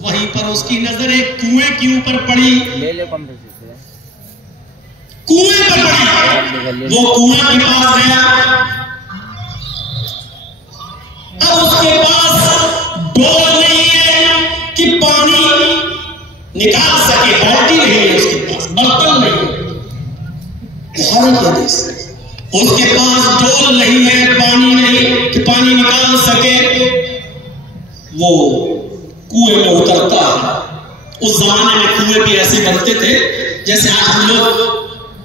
وہیں پر اس کی نظر ایک کنویں کے اوپر پڑی، کنویں پر پڑی، وہ کنویں کے پاس گیا، اب اس کے پاس ڈول نہیں ہے کہ پانی نکال سکے، بالٹی نہیں ہے اس کے پاس، برتن نہیں ہے، بخاری کی حدیث، اس کے پاس ڈول نہیں ہے، پانی نہیں کہ پانی نکال سکے، وہ کنویں میں اترتا ہے۔ اس زمانے میں کنویں بھی ایسے بنتے تھے جیسے آج ہم لوگ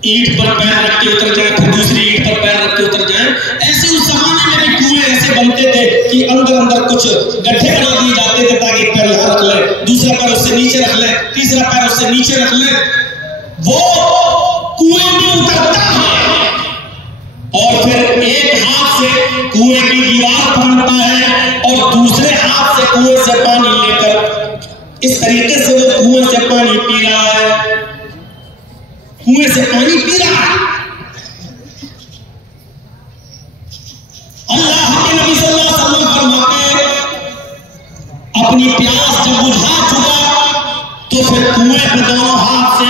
اینٹ پر پیر رکھ کے اتر جائیں، پھر دوسری اینٹ پر پیر رکھ کے اتر جائیں، ایسے اس زمانے میں بھی کنویں ایسے بنتے تھے کہ اندر کچھ گڈھے بنا دیے جاتے تھے تاکہ ایک پیر یہاں رکھ لے، دوسرا پیر اس سے نیچے رکھ لے، تیسرا پیر اس سے نیچے رکھ لے۔ وہ کنویں میں اترتا ہے اور پھر ایک ہاتھ سے کنویں کی دیوار پھاڑتا ہے اور دوسرے ہاتھ سے کنویں سے پانی لے کر اس طریقے سے وہ کنویں سے پانی پی رہا ہے، کنویں سے پانی پی رہا ہے۔ اللہ کے نبی صلی اللہ علیہ وسلم فرماتے ہیں اپنی پیاس جب بجھا چکا تو پھر کنویں پہ دونوں ہاتھ سے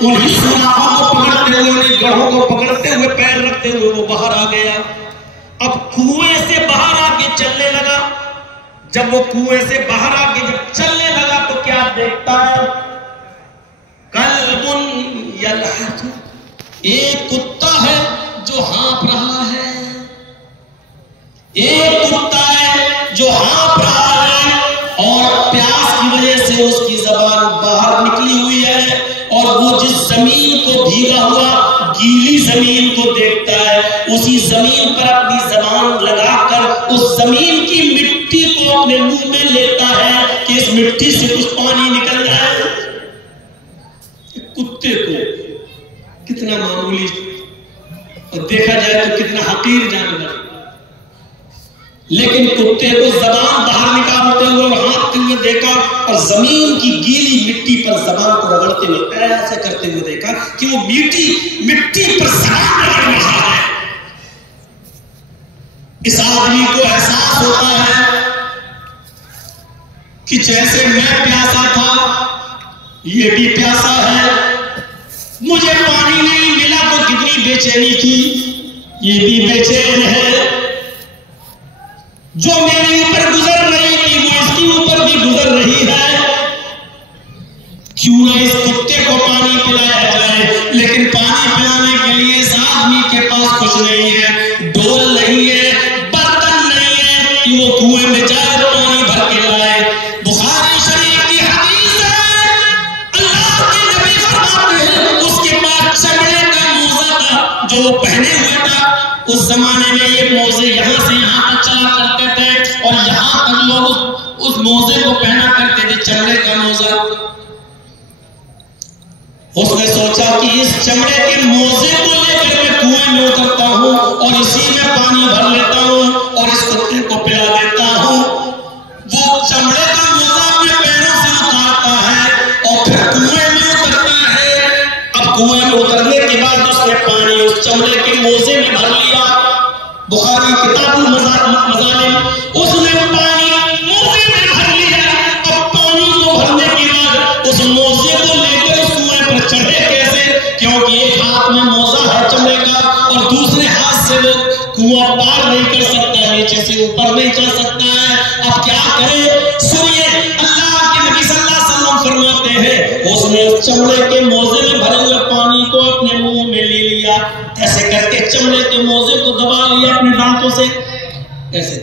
انہیں سوراخوں کو پکڑتے ہوئے، انہیں گڑھوں کو پکڑتے ہوئے، پیر رکھتے ہوئے وہ باہر آ گیا۔ اب کنویں سے باہر آ کے چلنے لگا، جب وہ کنویں سے باہر آ کے جب چلنے لگا تو کیا دیکھتا ہے؟ کلب یلحق، ایک کتا ہے جو ہانپ رہا ہے، ایک کتا ہے جو ہانپ رہا ہے اور پیاس کی وجہ سے اس کی زبان باہر نکلی ہوئی ہے، اور وہ جس زمین کو بھیگا ہوا گیلی زمین کو دیکھتا ہے، اسی زمین پر اپنی زبان لگا کر اس زمین کی مٹی کو اپنے منہ میں لیتا ہے کہ اس مٹی سے کچھ پانی نکل جائے۔ کتے کو کتنا معمولی اور دیکھا جائے تو کتنا حقیر جانور، لیکن کتے کو زبان باہر نکالتے ہوئے اور ہانپتے ہوئے دیکھا اور زمین کی گیلی مٹی پر زبان کو رگڑتے ہوئے ایسے کرتے ہوئے دیکھا کہ وہ مٹی پر زبان رگڑ رہا ہے۔ اس آدمی کو احساس ہوتا ہے کہ جیسے میں پیاسا تھا یہ بھی پیاسا ہے، مجھے پانی نہیں ملا تو کتنی بے چینی تھی، یہ بھی بے چین ہے، جو میرے اوپر گزر رہی تھی وہ اس کے اوپر بھی گزر رہی ہے، کیوں نہ اس کتے کو پانی پلایا جائے؟ لیکن پانی پلانے کے لیے اس آدمی کے پاس کچھ نہیں ہے، ڈول نہیں ہے، برتن نہیں ہے کہ وہ کنویں میں جا کر پانی بھر کے لائے۔ بخاری شریف کی حدیث ہے، اللہ کے نبی فرماتے ہیں اس کے پاس چمڑے کا موزہ تھا جو وہ پہنے ہوئے تھا۔ اس زمانے میں یہ موزے یہاں سے یہاں تک چلا کرتے تھے اور یہاں تک لوگ اس موزے کو پہنا کرتے تھے، چمڑے کا موزہ۔ اس نے سوچا کہ اس چمڑے کے موزے کو لے کر میں کنویں میں اترتا ہوں اور اسی میں پانی بھر لیتا ہوں اور اس کتے کو پلا دیتا ہوں۔ وہ چمڑے کا موزہ اپنے پیروں سے اتارتا ہے اور پھر کنویں میں اترتا ہے۔ اب کنویں میں اترنے کے بعد اس نے پانی اس چمڑے کے موزے میں بھر لیا۔ بخاری کتاب المظالم، اس نے پانی موزے میں بھر لیا۔ اب پانی کو بھرنے کے بعد اس موزے کو لے کر اس کنویں پر چڑھے کیسے؟ کیونکہ ایک ہاتھ میں موزہ ہے چمڑے کا اور دوسرے ہاتھ سے وہ کنواں پار نہیں کر سکتا، نیچے سے اوپر نہیں چڑھ سکتا ہے۔ اب کیا کرے؟ سنیے، اللہ کے نبی صلی اللہ علیہ وسلم فرماتے ہیں اس نے اس چمڑے کے موزے میں بھرے ہوئے پانی کو اپنے منہ میں لے لیا، ایسے کر کے چمڑے کے موزے کو دبا لیا اپنے دانتوں سے ایسے،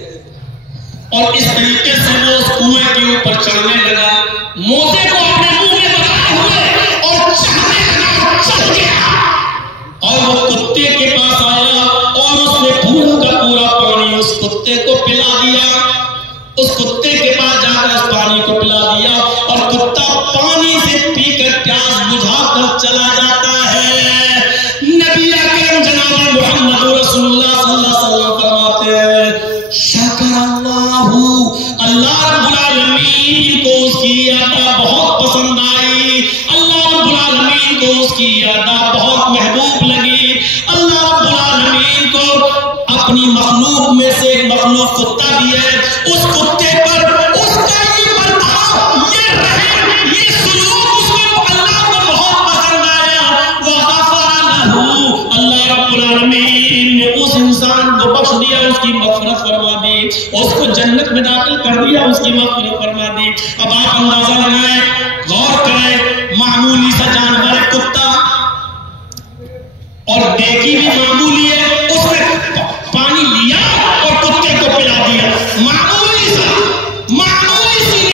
اور اس طریقے سے وہ اس کنویں کے اوپر چڑھنے لگا، موزے کو اپنے منہ میں لگائے ہوئے اور چڑھنے لگا، چڑھ گیا اور وہ کتے کے پاس آیا اور اس نے پورا کا پورا پانی اس کتے کو پلا دیا۔ اس کتے کے پاس جا کر اس پانی کو پلا دیا اور کتا پانی سے پی کر پیاس بجھا کر چلا جاتا ہے۔ نبی اکرم جناب محمد رسول اللہ صلی اللہ علیہ وسلم فرماتے ہیں شکر اللہ رب العالمین کو اس کی ادا بہت پسند آئی، اللہ رب العالمین کو اس کی ادا بہت محبوب لگی، اللہ رب العالمین کو اپنی مخلوق میں سے ایک مخلوق کتا بھی ہے، اس کتے پر اس کا یہ برتاؤ، یہ العالمین نے اس انسان کو بخش دیا، اس کی مغفرت فرما دی، اس کو جنت میں داخل کر دیا، اس کی مغفرت فرما دی۔ اب آپ اندازہ لگائیں، غور کریں، معمولی سا جانور ہے کتا، اور نیکی بھی معمولی ہے